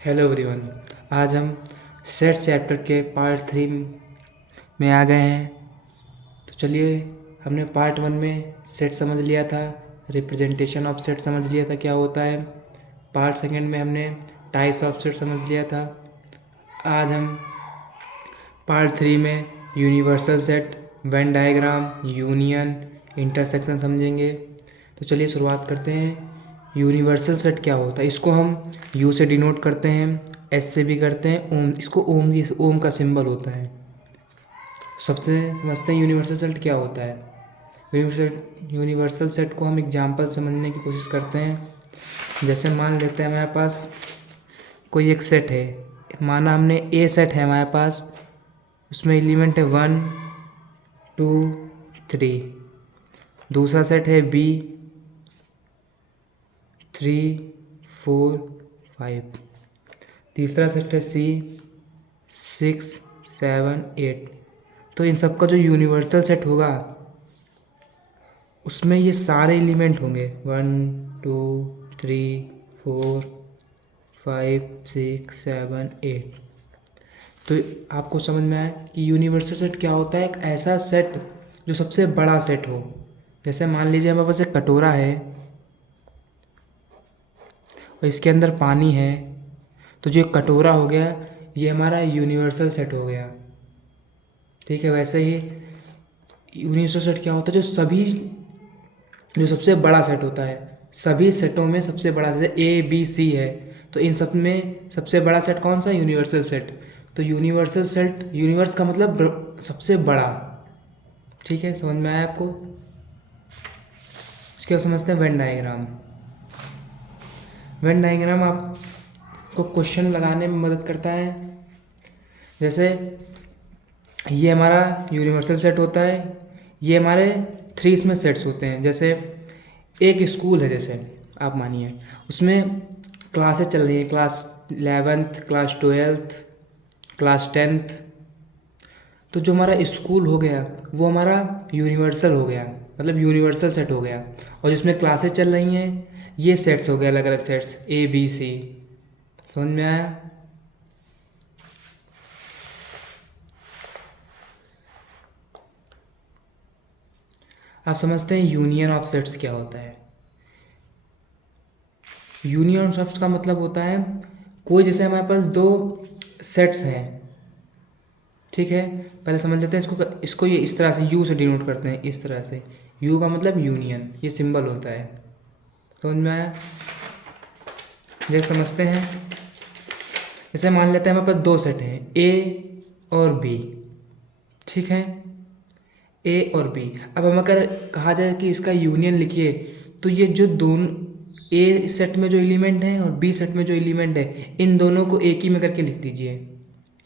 Hello everyone. आज हम set chapter के पार्ट 3 में आ गए हैं। तो चलिए, हमने पार्ट 1 में सेट समझ लिया था, रिप्रेजेंटेशन ऑफ सेट समझ लिया था क्या होता है। पार्ट सेकंड में हमने टाइप्स ऑफ सेट समझ लिया था। आज हम पार्ट 3 में universal set, Venn diagram, union, intersection समझेंगे। तो चलिए शुरुआत करते हैं। यूनिवर्सल सेट क्या होता है? इसको हम यू से डिनोट करते हैं, एस से भी करते हैं, ओम, इसको ओम का सिंबल होता है। सबसे समझते हैं यूनिवर्सल सेट क्या होता है। यूनिवर्सल सेट को हम एग्जाम्पल समझने की कोशिश करते हैं। जैसे मान लेते हैं हमारे पास कोई एक सेट है, माना हमने ए सेट है हमारे पास, उसमें एलिमेंट है 1 2 3। दूसरा सेट है बी 3 4 5। तीसरा सेट है सी 6 7 8। तो इन सब का जो यूनिवर्सल सेट होगा उसमें ये सारे एलिमेंट होंगे 1 2 3 4 5 6 7 8। तो आपको समझ में आया कि यूनिवर्सल सेट क्या होता है? एक ऐसा सेट जो सबसे बड़ा सेट हो। जैसे मान लीजिए हमारे पास एक कटोरा है और इसके अंदर पानी है, तो जो कटोरा हो गया ये हमारा यूनिवर्सल सेट हो गया। ठीक है, वैसे ही यूनिवर्सल सेट क्या होता है? जो सबसे बड़ा सेट होता है, सभी सेटों में सबसे बड़ा, जैसे ए बी सी है, तो इन सब में सबसे बड़ा सेट कौन सा? Universal set. तो यूनिवर्सल सेट, यूनिवर्स का मतलब सबसे बड़ा। ठीक है, समझ में आया आपको? उसके बाद समझते हैं वेन डायग्राम। वेन डायग्राम आपको क्वेश्चन लगाने में मदद करता है। जैसे ये हमारा यूनिवर्सल सेट होता है, ये हमारे 3 इसमें सेट्स होते हैं। जैसे एक स्कूल है, जैसे आप मानिए उसमें क्लासेस चल रही हैं, class 11th, class 12th, class 10th। तो जो हमारा स्कूल हो गया वो हमारा यूनिवर्सल हो गया, मतलब यूनिवर्सल सेट हो गया। और जिसमें क्लासेस चल रही हैं ये सेट्स हो गए, अलग अलग सेट्स ए बी सी। समझ में आया? आप समझते हैं यूनियन ऑफ सेट्स क्या होता है? यूनियन ऑफ सेट्स का मतलब होता है कोई, जैसे हमारे पास 2 सेट्स हैं, ठीक है, पहले समझ लेते हैं इसको। इसको ये इस तरह से यू से डिनोट करते हैं, इस तरह से। यू का मतलब यूनियन, ये सिंबल होता है। समझ में आया? जैसे समझते हैं, जैसे मान लेते हैं हमारे पास 2 सेट हैं ए और बी, ठीक है, ए और बी। अब हम अगर कहा जाए कि इसका यूनियन लिखिए, तो ये जो दोनों ए सेट में जो एलिमेंट हैं और बी सेट में जो एलिमेंट है, इन दोनों को एक ही में करके लिख दीजिए।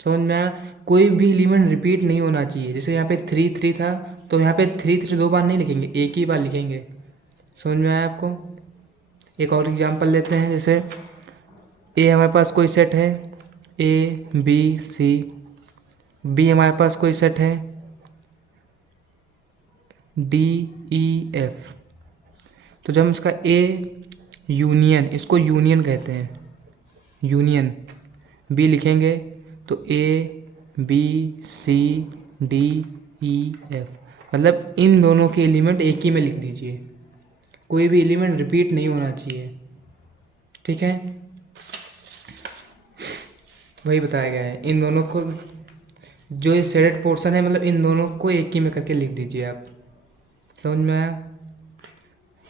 समझ में आया? कोई भी एलिमेंट रिपीट नहीं होना चाहिए। जैसे यहाँ पे 3 3 था, तो यहाँ पे 3 3 2 बार नहीं लिखेंगे, एक ही बार लिखेंगे। समझ में आया आपको? एक और एग्जांपल लेते हैं। जैसे ए हमारे पास कोई सेट है ए बी सी, बी हमारे पास कोई सेट है डी ई एफ। तो जब हम इसका ए यूनियन, इसको यूनियन कहते हैं, यूनियन बी लिखेंगे तो A B C D E F, मतलब इन दोनों के एलिमेंट एक ही में लिख दीजिए, कोई भी एलिमेंट रिपीट नहीं होना चाहिए। ठीक है, वही बताया गया है। इन दोनों को, जो ये शेडेड पोर्शन है, मतलब इन दोनों को एक ही में करके लिख दीजिए आप। समझ में आया?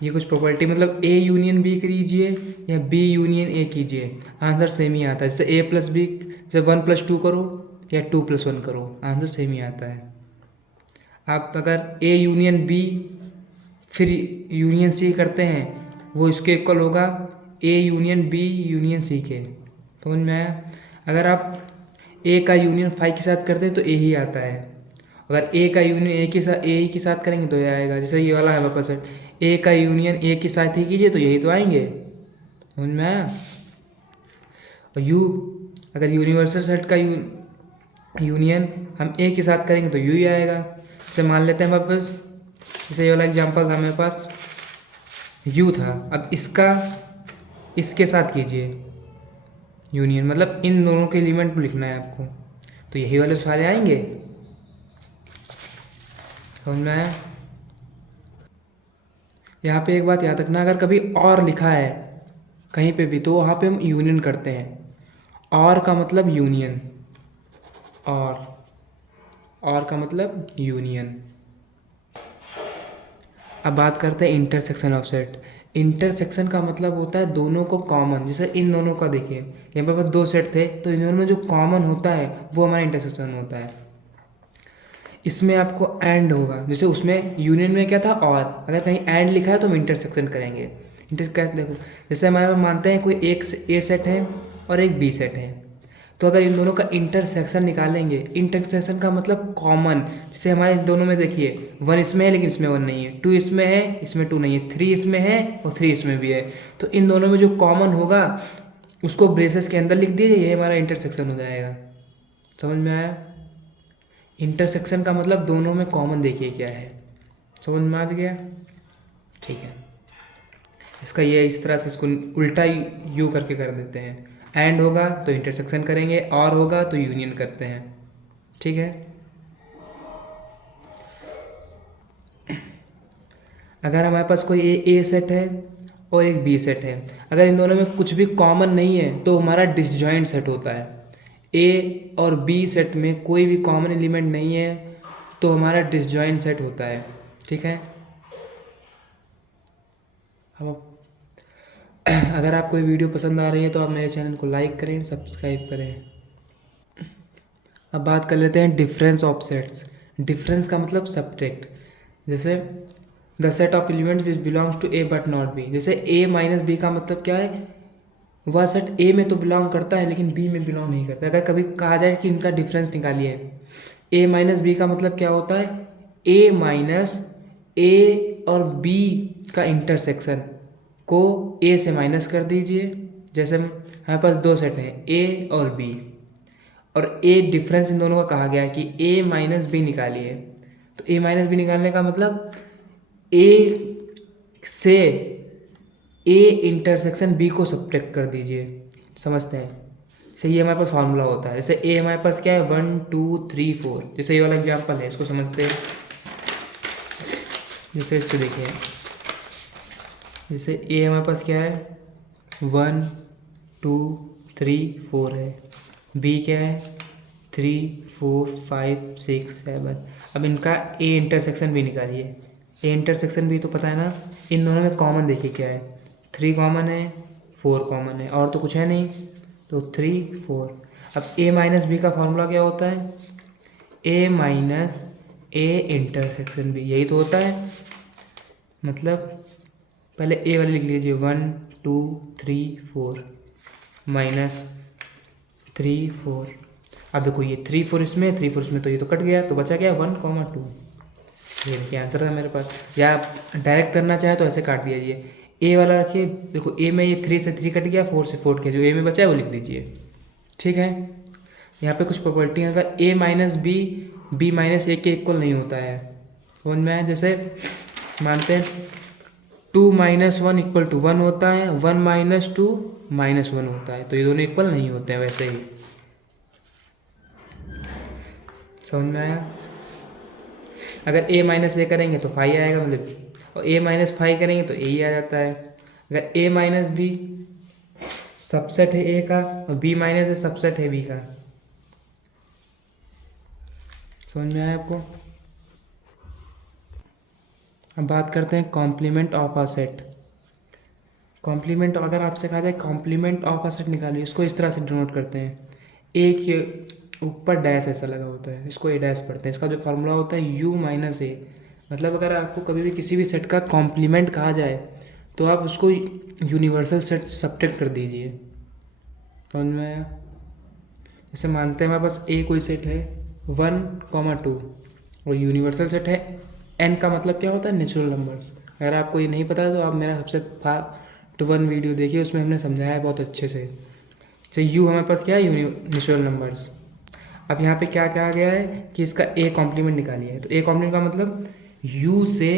ये कुछ प्रॉपर्टी, मतलब ए यूनियन बी कीजिए या बी यूनियन ए कीजिए, आंसर सेम ही आता है। जैसे ए प्लस बी, जैसे 1 + 2 करो या 2 + 1 करो, आंसर सेम ही आता है। आप अगर ए यूनियन बी फिर यूनियन सी करते हैं, वो इसके इक्वल होगा A union B union C के। समझ में आया? अगर आप ए का यूनियन 5 के साथ करते हैं तो ए ही आता है। अगर ए का यूनियन ए के साथ करेंगे तो ये आएगा। जैसे ये वाला है वापस है, ए का यूनियन ए के साथ ही कीजिए तो यही तो आएंगे। समझ में आया? और यू, अगर यूनिवर्सल सेट का यूनियन हम ए के साथ करेंगे तो यू ही आएगा। जैसे मान लेते हैं हमारे पास, जैसे ये वाला एग्जांपल था, मेरे पास यू था, अब इसका इसके साथ कीजिए, यूनियन, मतलब इन दोनों के एलिमेंट को लिखना है आपको। तो यही वाले सारे आएंगे, समझ में आया। यहाँ पे एक बात याद रखना, अगर कभी और लिखा है कहीं पे भी तो वहाँ पे हम यूनियन करते हैं। और का मतलब यूनियन, और का मतलब यूनियन। अब बात करते हैं इंटरसेक्शन ऑफ सेट। इंटरसेक्शन का मतलब होता है दोनों को कॉमन, जैसे इन दोनों का देखिए, यहाँ पे बस दो सेट थे तो इन दोनों में जो कॉमन होता है वो हमारा इंटरसेक्शन होता है। इसमें आपको एंड होगा, जैसे उसमें यूनियन में क्या था और, अगर कहीं एंड लिखा है तो हम इंटरसेक्शन करेंगे। देखो, जैसे हमारे पास मानते हैं कोई एक ए सेट है और एक बी सेट है, तो अगर इन दोनों का इंटरसेक्शन निकालेंगे, इंटरसेक्शन का मतलब कॉमन, जैसे हमारे इस दोनों में देखिए 1 इसमें है लेकिन इसमें 1 नहीं है, 2 इसमें है इसमें 2 नहीं है, 3 इसमें है और 3 इसमें भी है, तो इन दोनों में जो कॉमन होगा उसको ब्रेसेस के अंदर लिख दीजिए, ये हमारा इंटरसेक्शन हो जाएगा। समझ में आया। इंटरसेक्शन का मतलब दोनों में कॉमन देखिए क्या है, समझ में आ गया। ठीक है, इसका ये इस तरह से इसको उल्टा यू करके कर देते हैं। एंड होगा तो इंटरसेक्शन करेंगे, और होगा तो यूनियन करते हैं। ठीक है, अगर हमारे पास कोई ए सेट है और एक बी सेट है, अगर इन दोनों में कुछ भी कॉमन नहीं है तो हमारा डिसजॉइंट सेट होता है। ए और बी सेट में कोई भी कॉमन एलिमेंट नहीं है तो हमारा डिसजॉइंट सेट होता है। ठीक है, अब अगर आपको ये वीडियो पसंद आ रही है तो आप मेरे चैनल को लाइक करें, सब्सक्राइब करें। अब बात कर लेते हैं डिफरेंस ऑफ सेट्स। डिफरेंस का मतलब सब्ट्रैक्ट, जैसे the set of elements which belongs to A but not B. जैसे ए माइनस बी का मतलब क्या है, वह सेट ए में तो बिलोंग करता है लेकिन बी में बिलोंग नहीं करता। अगर कभी कहा जाए कि इनका डिफरेंस निकालिए, ए माइनस बी का मतलब क्या होता है, ए माइनस ए और बी का इंटरसेक्शन को ए से माइनस कर दीजिए। जैसे हमारे पास दो सेट हैं ए और बी, और ए डिफरेंस इन दोनों का कहा गया है कि ए माइनस बी निकालिए। तो ए माइनस बी निकालने का मतलब ए से ए इंटरसेक्शन बी को सब्ट्रैक्ट कर दीजिए। समझते हैं, जैसे ये हमारे पास फार्मूला होता है। जैसे ए हमारे पास क्या है 1 2 3 4, जैसे ये वाला एग्जाम्पल है इसको समझते हैं। जैसे इसको देखिए, जैसे ए हमारे पास क्या है 1 2 3 4 है, बी क्या है 3 4 5 6 7। अब इनका ए इंटरसेक्शन भी निकालिए। ए इंटरसेक्शन भी तो पता है ना, इन दोनों में कॉमन देखिए क्या है, 3 कॉमन है 4 कॉमन है, और तो कुछ है नहीं, तो 3 4। अब ए माइनस बी का फॉर्मूला क्या होता है, ए माइनस ए इंटरसेक्शन बी, यही तो होता है। मतलब पहले ए वाली लिख लीजिए 1 2 3 4 माइनस 3 4। अब देखो ये 3 4 इसमें 3 4 इसमें, तो ये तो कट गया, तो बचा गया 1 2। ये देखिए आंसर था मेरे पास। या आप डायरेक्ट करना चाहे तो ऐसे काट दीजिए, ए वाला रखिए, देखो ए में ये 3 से 3 कट गया, 4 से 4 किया, जो ए में बचा है वो लिख दीजिए। ठीक है, यहाँ पे कुछ प्रॉपर्टी है, अगर ए माइनस बी बी माइनस ए के इक्वल नहीं होता है, समझ में आया। जैसे मानते हैं 2 माइनस 1 इक्वल टू 1 होता है, 1 माइनस 2 माइनस 1 होता है, तो ये दोनों इक्वल नहीं होते हैं वैसे ही। समझ में आया। अगर ए माइनस ए करेंगे तो 5 आएगा, मतलब, और ए माइनस 5 करेंगे तो ए ही आ जाता है। अगर ए माइनस बी सबसेट है ए का और बी माइनस है सबसेट है बी का। समझ में आया आपको। अब बात करते हैं complement of a set. Complement, अगर आपसे कहा जाए कॉम्प्लीमेंट ऑफ अ सेट निकालिए, इसको इस तरह से डिनोट करते हैं, ए के ऊपर डैश ऐसा लगा होता है, इसको ए डैश पढ़ते हैं। इसका जो फार्मूला होता है यू माइनस ए। मतलब अगर आपको कभी भी किसी भी सेट का कॉम्प्लीमेंट कहा जाए तो आप उसको यूनिवर्सल सेट सब्ट्रैक्ट कर दीजिए। समझ में आया। जैसे मानते हैं हमारे पास ए कोई सेट है 1 2 और यूनिवर्सल सेट है, एन का मतलब क्या होता है नेचुरल नंबर्स। अगर आपको ये नहीं पता है तो आप मेरा सबसे पार्ट 1 वीडियो देखिए, उसमें हमने समझाया है बहुत अच्छे से। जैसे यू हमारे पास क्या है नेचुरल नंबर्स। अब यहाँ पे क्या कहा गया है कि इसका ए कॉम्प्लीमेंट निकालिए है, तो ए कॉम्प्लीमेंट का मतलब यू से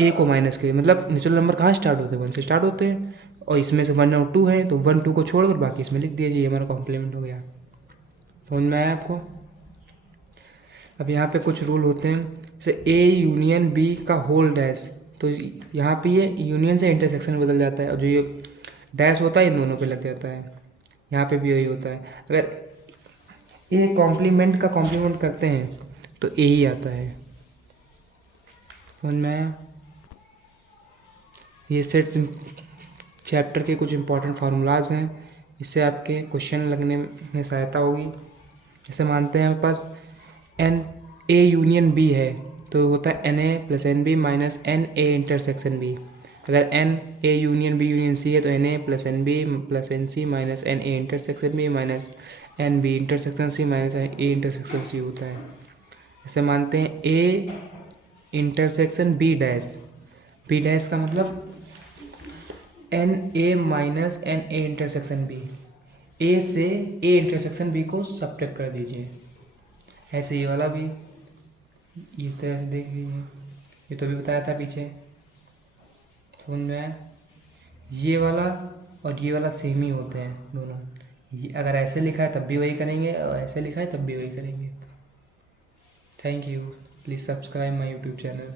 ए को माइनस करिए, मतलब नेचुरल नंबर कहाँ स्टार्ट होते हैं 1 से स्टार्ट होते हैं, और इसमें से 1 और 2 है, तो 1 2 को छोड़कर बाकी इसमें लिख दीजिए, हमारा कॉम्प्लीमेंट हो गया। समझ में आया आपको? अब यहाँ पे कुछ रूल होते हैं, जैसे ए यूनियन बी का होल डैश, तो यहाँ पे ये यूनियन से इंटरसेक्शन में बदल जाता है, और जो ये डैश होता है इन दोनों पे लग जाता है। यहाँ पे भी यही होता है, अगर ए कॉम्प्लीमेंट का कॉम्प्लीमेंट करते हैं तो ए ही आता है। समझ में आया? ये सेट्स चैप्टर के कुछ इंपॉर्टेंट फार्मूलाज हैं, इससे आपके क्वेश्चन लगने में सहायता होगी। जैसे मानते हैं हमारे पास एन ए यूनियन बी है, तो होता है n A plus n B minus n A intersection B. अगर n A union B union C है तो n A plus n B plus n C minus n A intersection B minus n B intersection C minus A intersection C होता है। जैसे मानते हैं A intersection B dash, B dash का मतलब n A minus n A intersection B, ए से ए intersection B को subtract कर दीजिए। ऐसे ये वाला भी इस तरह से देख लीजिए, ये तो भी बताया था पीछे। समझ में आया? ये वाला और ये वाला सेम ही होते हैं दोनों, ये अगर ऐसे लिखा है तब भी वही करेंगे और ऐसे लिखा है तब भी वही करेंगे। Thank you, please subscribe my YouTube channel.